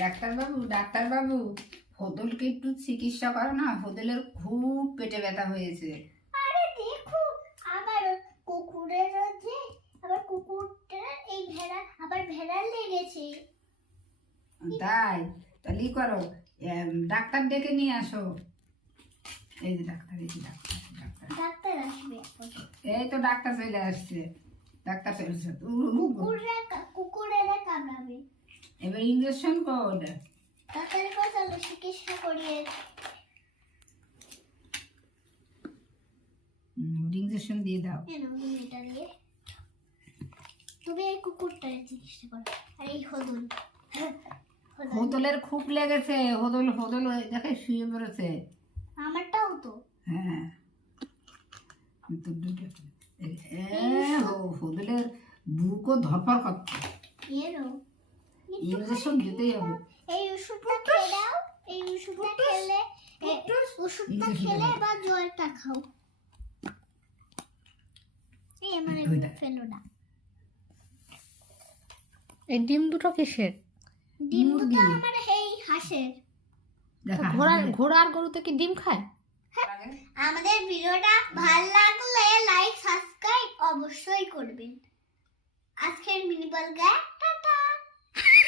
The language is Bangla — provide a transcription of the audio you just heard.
ডাক্তারবাবু হদলকে একটু চিকিৎসা করো না, হদলের খুব পেটে ব্যথা হয়েছে। আরে দেখো আবার কুকুরের যে আবার কুকুরটা এই ভেড়া আবার ভেড়ার লেগেছে। তাহলে করো, ডাক্তার ডেকে নিয়ে আসো। এই যে ডাক্তার, ডাক্তার আসবে। এই তো ডাক্তার চলে আসছে। ডাক্তার চলে আসছে। কুকুরেরা কামড়াবে। এবার ইঞ্জেকশন কর। তাড়াতাড়ি করে চলো চিকিৎসা করিয়ে। ইঞ্জেকশন দিয়ে দাও। এটা দিয়ে তুমি এই কুকুরটার চিকিৎসা করো। আর এই হদলের খুব লেগেছে। হদল দেখে শুয়ে পড়েছে। আমারটাও তো। হ্যাঁ হদলের বুকও ধরপর করছে। ইঞ্জেকশন দিতেই হবে। এই ওষুধটা খেয়ে দাও। এই ওষুধটা খেলে এবার জলটা খাও। এই আমার ফেলো না। এই ডিম দুটো কিসের? ডিম দুটো আমার এই হাঁসের। ঘোড়া আর গরুতে কি ডিম খায়? আমাদের ভিডিওটা ভালো লাগলে লাইক সাবস্ক্রাইব অবশ্যই করবেন। আজকের মিনি ব্লগে টাটা।